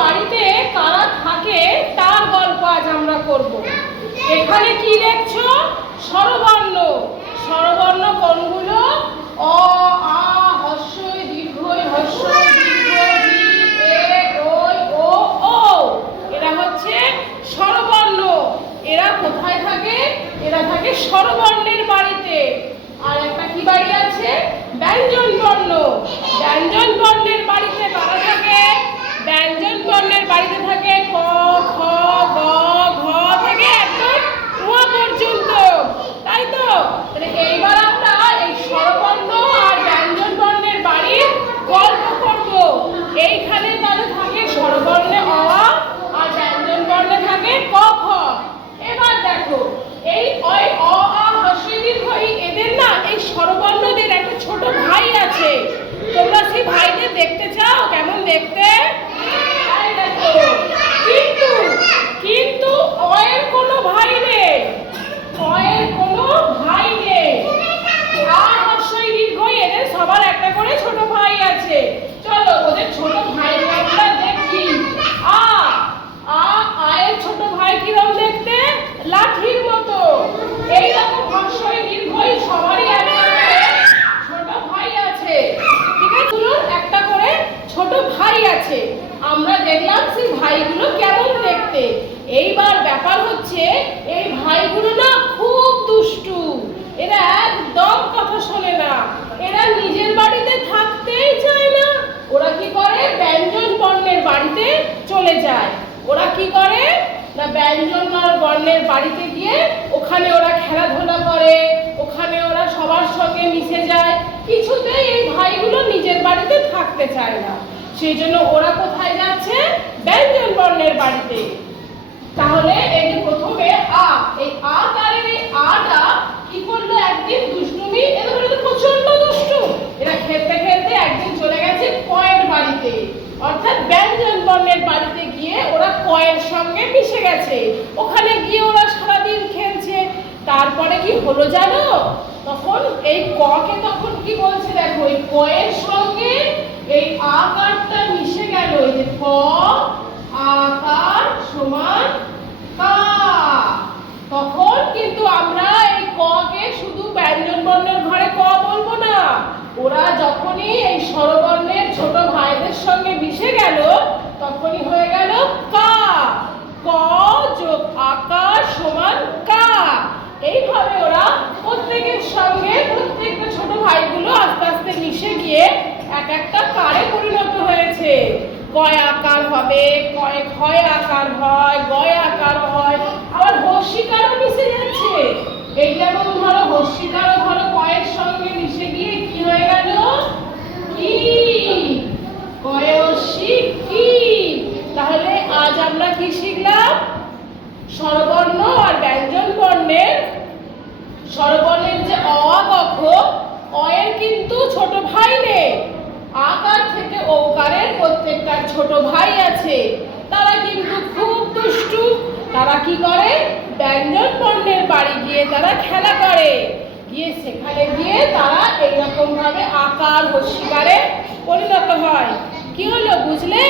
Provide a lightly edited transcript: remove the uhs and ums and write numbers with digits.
বাড়িতে কারা থাকে তার গল্প আজ আমরা করব। এখানে কি দেখছো? স্বরবর্ণ। স্বরবর্ণ কোনগুলো? অ, আ, হস্যই, দীর্ঘই, হস্যই, দীর্ঘ, রি, এ, ওই, ও, ও। এরা হচ্ছে স্বরবর্ণ। এরা কোথায় থাকে? এরা থাকে স্বরবর্ণের বাড়িতে। আর একটা কি বাড়ি আছে? ব্যঞ্জন বর্ণ। ব্যঞ্জন বর্ণের বাড়িতে কারা থাকে? ব্যঞ্জন বর্ণের বাড়িতে থাকে ক, খ, গ, ঘ থেকে একদম উ পর্যন্ত। তাই তো? এইবার আমরা এই স্বরবর্ণ আর ব্যঞ্জন বর্ণের বাড়ির গল্প করব। এইখানে তাহলে থাকে স্বরবর্ণে অ আর ব্যঞ্জন বর্ণে থাকে ক, খ। এবার দেখো এই অ, আ, হস্যই, দীর্ঘই এদের না এই স্বরবর্ণদের একটা ছোট ভাই আছে। তোমরা সেই ভাইদের দেখতে চাও কেমন দেখতে? কিন্তু কিন্তু অ এর কোনো ভাই নেই। অ এর কোনো ভাই নেই। আ, হস্যই, দীর্ঘই এদের সবার একটা করে ছোট ভাই আছে। চলো ওদের ছোট ভাই আমরা দেখি। আ এর ছোট ভাই কিরকম দেখতে? লাঠির মতো। এইরকম হস্যই, দীর্ঘই সবারই একটা ছোট ভাই আছে। ঠিক আছে, একটা করে ছোট ভাই আছে। আমরা দেখলাম সেই ভাইগুলো কেমন দেখতে। এইবার ব্যাপার হচ্ছে এই ভাইগুলো না খুব দুষ্টু। এরা একদম কথা শোনে না। এরা নিজের বাড়িতে থাকতেই চায় না। ওরা কি করে? ব্যঞ্জন বর্ণের বাড়িতে চলে যায়। ওরা কি করে না ব্যঞ্জন বর্ণের বাড়িতে গিয়ে ওখানে ওরা খেলাধুলা করে, ওখানে ওরা সবার সঙ্গে মিশে যায়। কিছুতেই এই ভাইগুলো নিজের বাড়িতে থাকতে চায় না। সেই জন্য ওরা কোথায় যাচ্ছে? ব্যঞ্জন বর্ণের বাড়িতে। তাহলে এই যে প্রথমে আ, এই আ তারের এই আটা কি করলো? একদিন দুষ্টুমি, এদের তো প্রচন্ড দুষ্টু। এরা খেলতে খেলতে একদিন চলে গেছে কয়ের বাড়িতে, অর্থাৎ ব্যঞ্জন বর্ণের বাড়িতে গিয়ে ওরা কয়ের সঙ্গে মিশে গেছে। ওখানে গিয়ে ওরা সারাদিন খেলছে। তারপরে কি হলো জানো? তখন এই ককে তখন কি বলছে দেখো, এই কয়ের সঙ্গে এই আকারটা মিশে গেল। এই যে ক, আকার সমান কা। তখন কিন্তু আমরা এই ক কে শুধু ব্যঞ্জন বর্ণের ঘরে ক বলবো না। ওরা যখনই এই স্বরবর্ণের ছোট ভাইদের সঙ্গে মিশে গেল তখনই হয়ে গেল কা। ক যোগ আকার সমান কা। এইভাবে ওরা প্রত্যেকের সঙ্গে প্রত্যেকটা ছোট ভাইগুলো আস্তে আস্তে মিশে গিয়ে এক একটা কারে পরিণত হয়েছে। কয় আকার হবে, কয় ক্ষয় আকার হয়, গয় আকার হয়, আবার হস্যিকারও মিশে যাচ্ছে। এই যেমন ধরো হস্যিকারও ধরো কয়ের সঙ্গে মিশে গিয়ে কি হয়ে গেল? কি। কয় হস্যি কি। তাহলে আজ আমরা কি শিখলাম? স্বরবর্ণ আর ব্যঞ্জন বর্ণের, স্বরবর্ণের যে অ, ক, খ, অ এর কিন্তু ছোট ভাই নেই। আকার থেকে ঔকারের প্রত্যেকটার ছোট ভাই আছে। তারা কিন্তু খুব দুষ্টু। তারা কি করে? ব্যঞ্জন বর্ণের বাড়ি গিয়ে তারা খেলা করে। গিয়ে সেখানে গিয়ে তারা এইরকম ভাবে আকার হস্যিকারে পরিণত হয়। কি হলো বুঝলে?